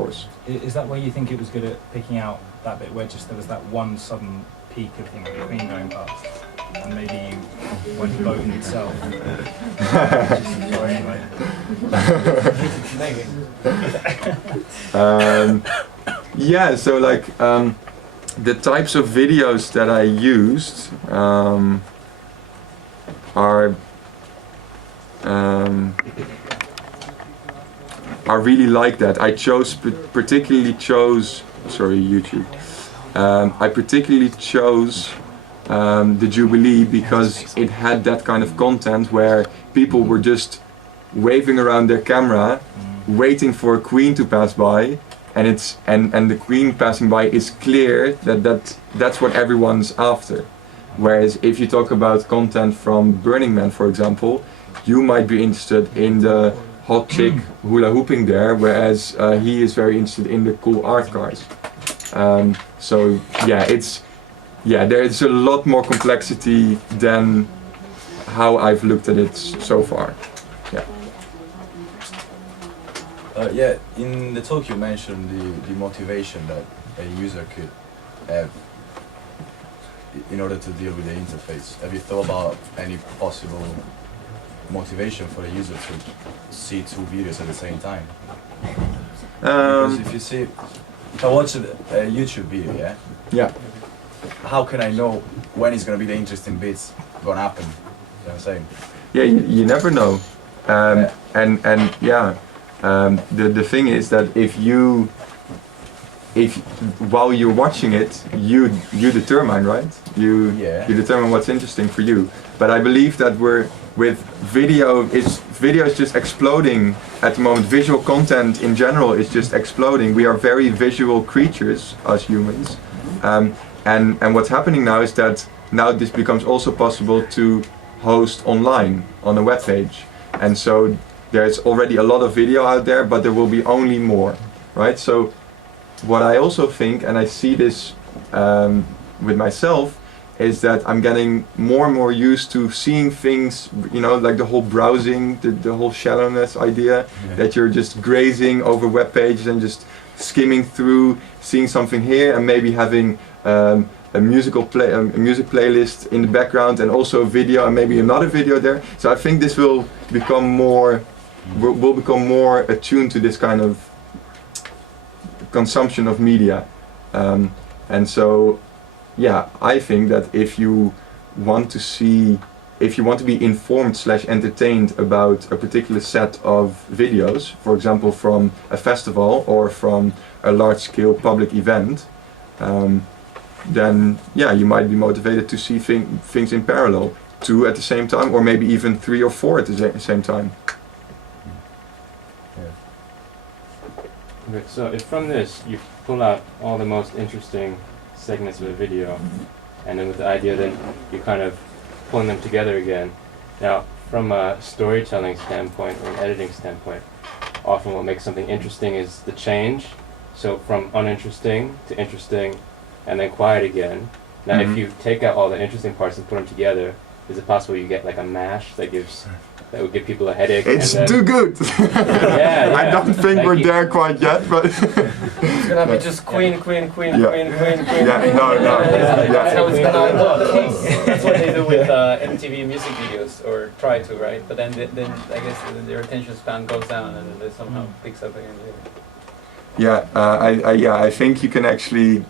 course. Is that why you think it was good at picking out that bit where just there was that one sudden peak of the Queen going past, and maybe you went to boat in itself? Sorry, anyway. Yeah, so like the types of videos that I used are really like that. I particularly chose YouTube. I particularly chose the Jubilee because it had that kind of content where people were just waving around their camera, waiting for a queen to pass by, and the queen passing by is clear that's what everyone's after. Whereas if you talk about content from Burning Man, for example, you might be interested in the hot chick hula hooping there, whereas he is very interested in the cool art cars. So yeah, there's a lot more complexity than how I've looked at it so far. Yeah. Yeah, in the talk you mentioned the motivation that a user could have in order to deal with the interface. Have you thought about any possible motivation for a user to see two videos at the same time? Because if I watch a YouTube video, yeah, how can I know when it's going to be the interesting bits going to happen? You know what I'm saying? Yeah, you never know. The thing is that if while you're watching it, you determine, right? You determine what's interesting for you. But I believe that video is just exploding at the moment. Visual content in general is just exploding. We are very visual creatures as humans, and what's happening now is that now this becomes also possible to host online on a web page, and so there's already a lot of video out there, but there will be only more, right? So what I also think, and I see this with myself, is that I'm getting more and more used to seeing things, like the whole browsing, the whole shallowness idea, that you're just grazing over web pages and just skimming through, seeing something here, and maybe having a music playlist in the background, and also a video, and maybe another video there. So I think this will become more attuned to this kind of consumption of media, and so yeah, I think that if you want to be informed / entertained about a particular set of videos, for example from a festival or from a large-scale public event, then yeah, you might be motivated to see things in parallel, 2 at the same time, or maybe even 3 or 4 at the same time. Okay, so if from this you pull out all the most interesting segments of a video, and then with the idea then you kind of pulling them together again. Now, from a storytelling standpoint or an editing standpoint, often what makes something interesting is the change. So from uninteresting to interesting, and then quiet again. Now, if you take out all the interesting parts and put them together, is it possible you get like a mash that would give people a headache? It's too good. Yeah. I don't think like we're there quite yet, but it's gonna be just queen. Yeah, no. That's how it's gonna end up. That's what they do with MTV music videos, or try to, right? But then I guess their attention span goes down, and then it somehow picks up again later. Yeah, I think you can actually.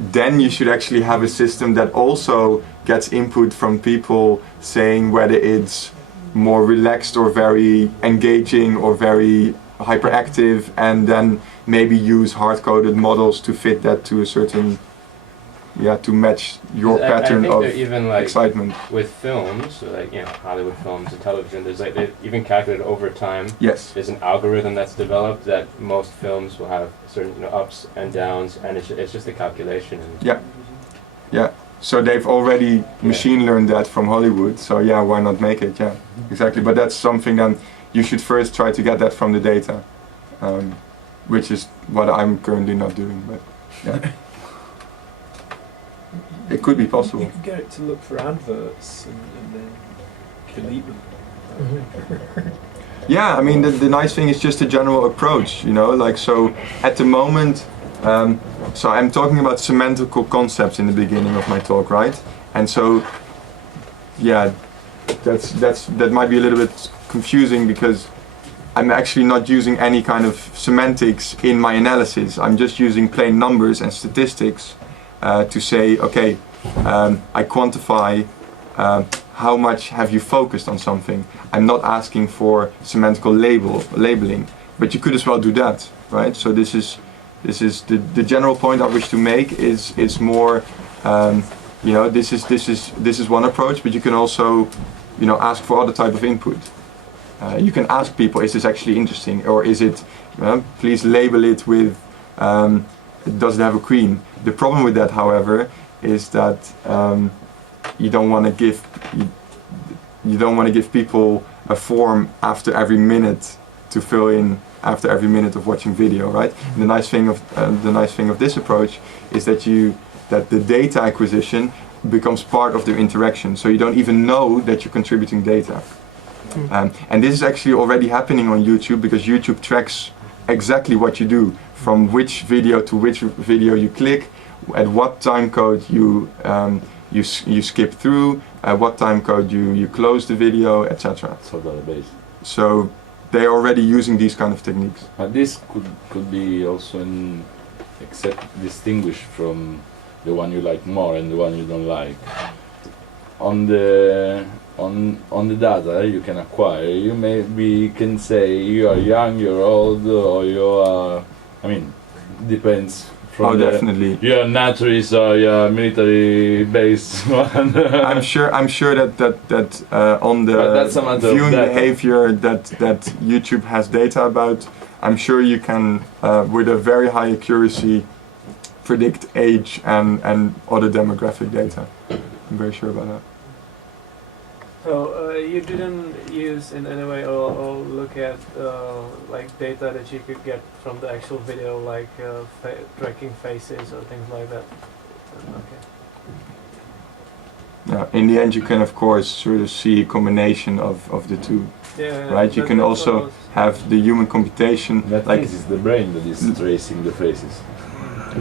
Then you should actually have a system that also gets input from people saying whether it's more relaxed or very engaging or very hyperactive, and then maybe use hard-coded models to fit that to a certain, to match your pattern of even like excitement. With films, so like Hollywood films and television, there's like they've even calculated over time. Yes. There's an algorithm that's developed that most films will have certain ups and downs, and it's just a calculation. Yeah. So they've already machine learned that from Hollywood. So yeah, why not make it? Yeah, exactly. But that's something then you should first try to get that from the data, which is what I'm currently not doing. But yeah. It could be possible. You could get it to look for adverts and then delete them. Yeah, I mean the nice thing is just a general approach, you know, like so at the moment, so I'm talking about semantical concepts in the beginning of my talk, right? And so, yeah, that might be a little bit confusing because I'm actually not using any kind of semantics in my analysis. I'm just using plain numbers and statistics to say, okay, I quantify how much have you focused on something. I'm not asking for semantical labeling, but you could as well do that, right? So this is the general point I wish to make is more, you know, this is one approach, but you can also, you know, ask for other type of input. You can ask people, is this actually interesting, or is it, please label it with, does it have a queen? The problem with that, however, is that you don't want to give people a form after every minute to fill in after every minute of watching video, right? And the nice thing of this approach is that the data acquisition becomes part of the interaction, so you don't even know that you're contributing data. And this is actually already happening on YouTube because YouTube tracks exactly what you do, from which video to which video you click, at what time code you skip through, at what time code you close the video, etc. So database. So they're already using these kind of techniques. This could be also distinguished from the one you like more and the one you don't like. On the data you can acquire, you maybe can say you are young, you're old, or you are, I mean, depends from definitely. You're naturalist or you're military based one. I'm sure that on the viewing behavior that YouTube has data about, I'm sure you can with a very high accuracy predict age and other demographic data. I'm very sure about that. So you didn't use in any way or look at like data that you could get from the actual video, like tracking faces or things like that? Okay. Yeah, in the end you can of course sort of see a combination of the two. Yeah, right? You can also have the human computation. That like means it's the brain that is tracing the faces.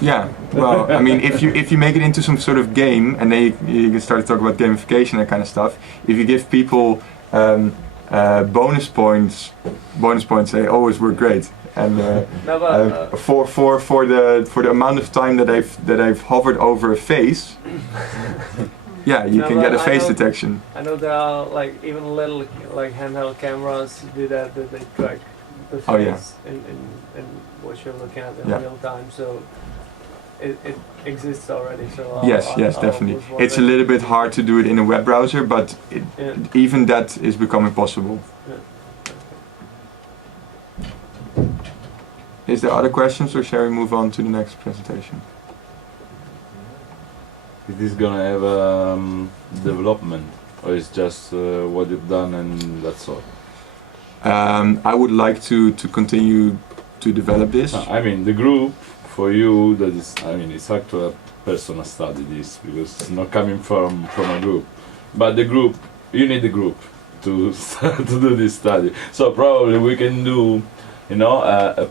Yeah, well, I mean, if you make it into some sort of game, and then you can start to talk about gamification, that kind of stuff. If you give people bonus points, they always work great. And for the amount of time that they've hovered over a face, yeah, you can get a face detection. I know there are like even little like handheld cameras do that they track the face in what you're looking at in real time. So. It exists already, so yes, definitely. It's a little bit hard to do it in a web browser, but even that is becoming possible. Yeah. Is there other questions, or shall we move on to the next presentation? Is this gonna have development, or is just what you've done and that's all? I would like to continue to develop this. I mean, the group. For you, that is, I mean, it's actually a personal study, this, because it's not coming from a group. But the group, you need the group to do this study. So probably we can do, you know, a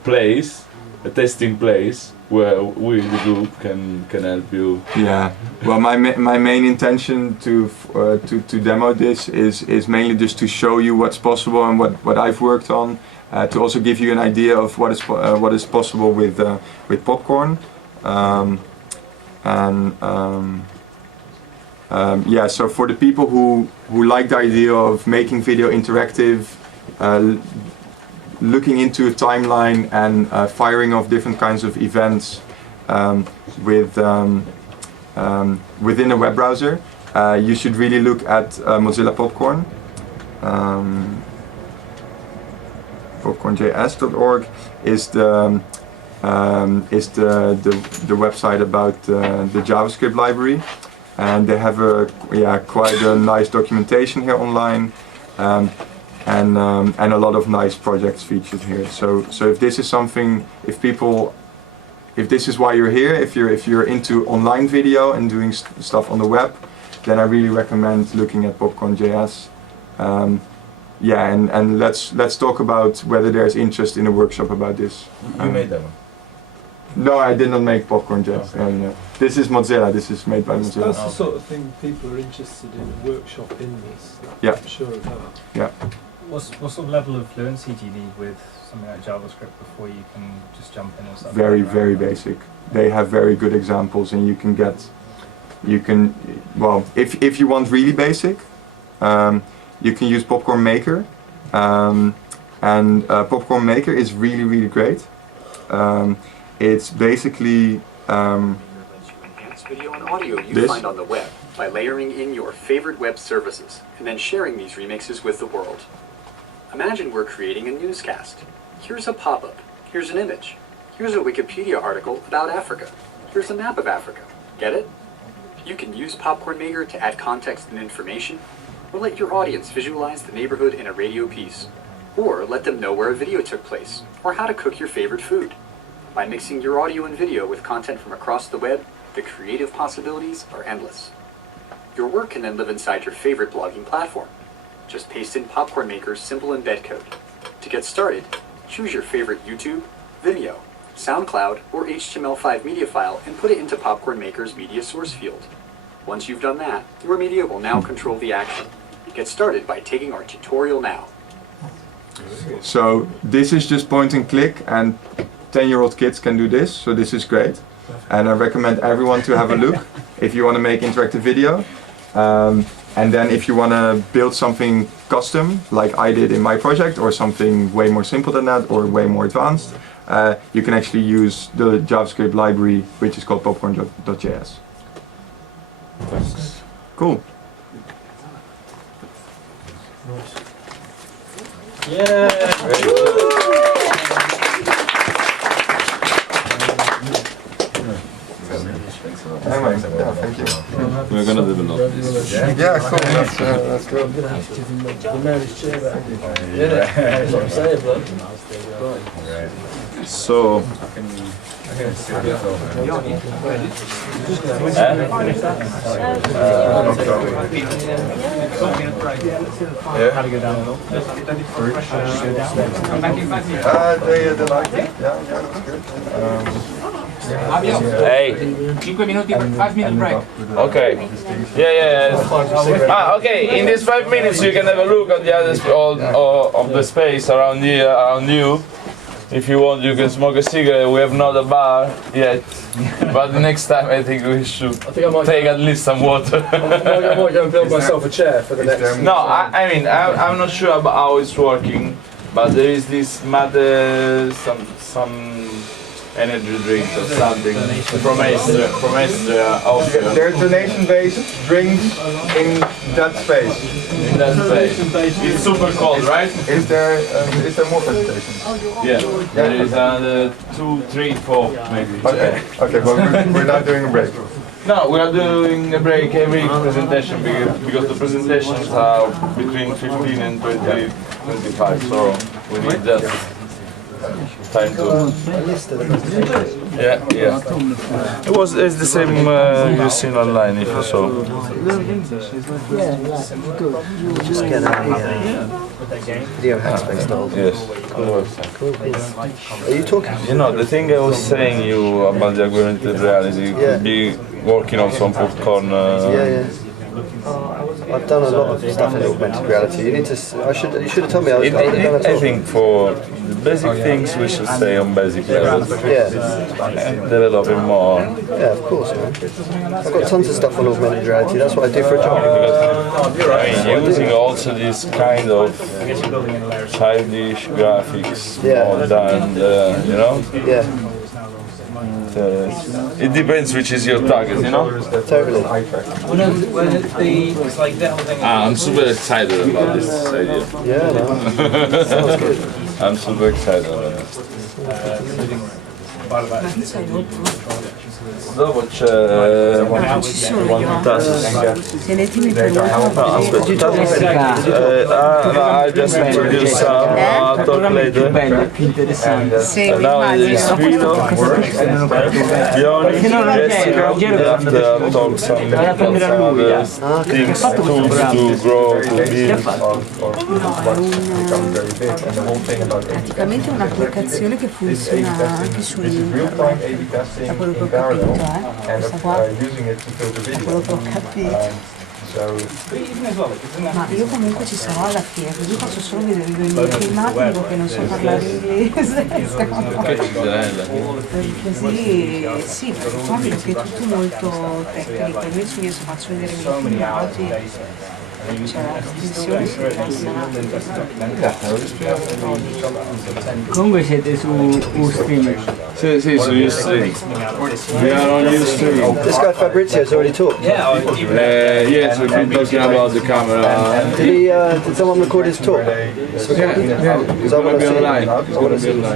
testing place where we, the group, can help you. Yeah. Well, my main intention to demo this is mainly just to show you what's possible and what I've worked on. To also give you an idea of what is possible with popcorn, yeah. So for the people who like the idea of making video interactive, looking into a timeline and firing off different kinds of events within a web browser, you should really look at Mozilla Popcorn. popcornjs.org is the website about the JavaScript library, and they have quite a nice documentation here online, and a lot of nice projects featured here. So if this is something, if this is why you're here, if you're into online video and doing stuff on the web, then I really recommend looking at popcorn.js. yeah, and let's talk about whether there's interest in a workshop about this. You made that one? No, I did not make Popcorn Jet. Okay. No. This is Mozilla. This is made by Mozilla. That's the sort of thing people are interested in, a workshop in this. Yeah. I'm sure of that. Yeah. What sort of level of fluency do you need with something like JavaScript before you can just jump in and stuff? Very, very basic. They have very good examples, and well, if you want really basic, you can use Popcorn Maker, and Popcorn Maker is really, really great. It's basically enhance video and audio you find on the web by layering in your favorite web services and then sharing these remixes with the world. Imagine we're creating a newscast. Here's a pop-up. Here's an image. Here's a Wikipedia article about Africa. Here's a map of Africa. Get it? You can use Popcorn Maker to add context and information, or let your audience visualize the neighborhood in a radio piece, or let them know where a video took place, or how to cook your favorite food. By mixing your audio and video with content from across the web, the creative possibilities are endless. Your work can then live inside your favorite blogging platform. Just paste in Popcorn Maker's simple embed code. To get started, choose your favorite YouTube, Vimeo, SoundCloud, or HTML5 media file and put it into Popcorn Maker's media source field. Once you've done that, your media will now control the action. Get started by taking our tutorial now. So this is just point and click, and 10-year-old kids can do this, so this is great. And I recommend everyone to have a look if you want to make interactive video. And then if you want to build something custom, like I did in my project, or something way more simple than that, or way more advanced, you can actually use the JavaScript library, which is called popcorn.js. Cool. Anyway, yeah, thank you. We're gonna develop this. Yeah, cool. That's good. I'm going to have to give him the managed chair back. Yeah, that's what I'm saying, bloke. So, How to go down at all? They like it. Yeah, that's good. Hey. 5 minuti, 5 minute break. Okay. Yeah. Okay. In these 5 minutes, you can have a look at the other of the space around here, around you. If you want, you can smoke a cigarette. We have not a bar yet, but next time I think we should take at least some water. I might go and build myself a chair for the next. No, I mean I'm not sure about how it's working, but there is this matter, some energy drink or something from Austria. There's donation-based drinks in that space. In that space. It's super cold, right? Is there more presentations? Yeah. There is 2, 3, 4 maybe. Okay, but we're not doing a break. No, we are doing a break every presentation because the presentations are between 15 and 25, so we need just time to. Yeah. It's the same you've seen online if you saw. Just get VideoHackSpace installed. Yes. Cool. Are you talking? You know, the thing I was saying you about the augmented reality, you could be working on some popcorn. Yeah. I've done a lot of stuff in augmented reality. You should have told me. I think for the basic things we should stay on basic level. Yeah. And developing more. Yeah, of course, man. I've got tons of stuff on augmented reality. That's what I do for a job. Because, I mean, using also this kind of childish graphics more than, you know? Yeah. It depends which is your target, you know? Totally. I'm super excited about this idea. Yeah, no. Sounds good. I'm super excited about it. Dopo c'è One Tenetemi per ultimo. aspetta, I just introduced some talk later. Più interessante. And now it's Guido, Yoni, Jessica, and after I'll talk some other things, tools to grow, to build. Praticamente è un'applicazione che funziona anche su internet, da quello che ho capito, questa qua, da quello che ho capito. Ma io comunque ci sarò alla fine, così posso solo vedere i miei filmati, dico che non so parlare inglese. Così sì, perché è tutto molto tecnico, invece io se faccio vedere i miei filmati, cioè la tensione si passa. Comunque siete su Ustream? Sì, su Ustream. We are on Ustream. This guy Fabrizio's already talked. Yes, we've been talking about the camera. Did someone record his talk? It's gonna be online. It's gonna be online.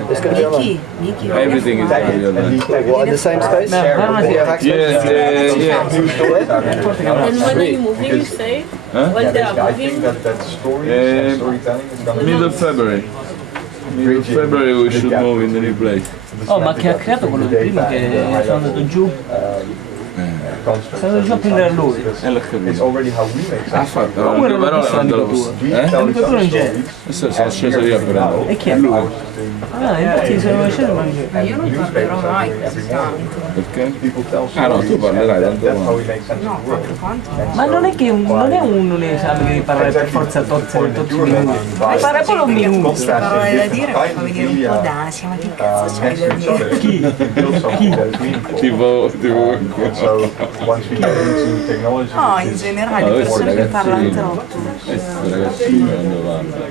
It's going to be online. Everything is gonna be online. What, in the same space? VideoHackSpace? Yeah. And when are you moving, you say? When they are moving? Middle February. Middle February we should move in the new place. Oh, ma che ha creato quello di prima che sono andato giù? Sono andato giù a prendere lui. L'ho capito. Ha fatto la parola non te lo posso. L'amico tuo non c'è. Adesso sono sceso io a prendere. E chi è? Lui. Ah, infatti sono sceso ma non c'è. Ma io non parlerò mai così tanto. Perché? Ah no, tu parlerai tanto No, proprio quanto? Ma non è che non è un esame che devi parlare per forza tot minuti. Devi parlare solo un minuto. Queste parole da dire mi fa venire un po' d'ansia, ma che cazzo c'hai da dire? Chi? Tipo No, in generale, persone che parlano troppo. ragazzini quando vanno.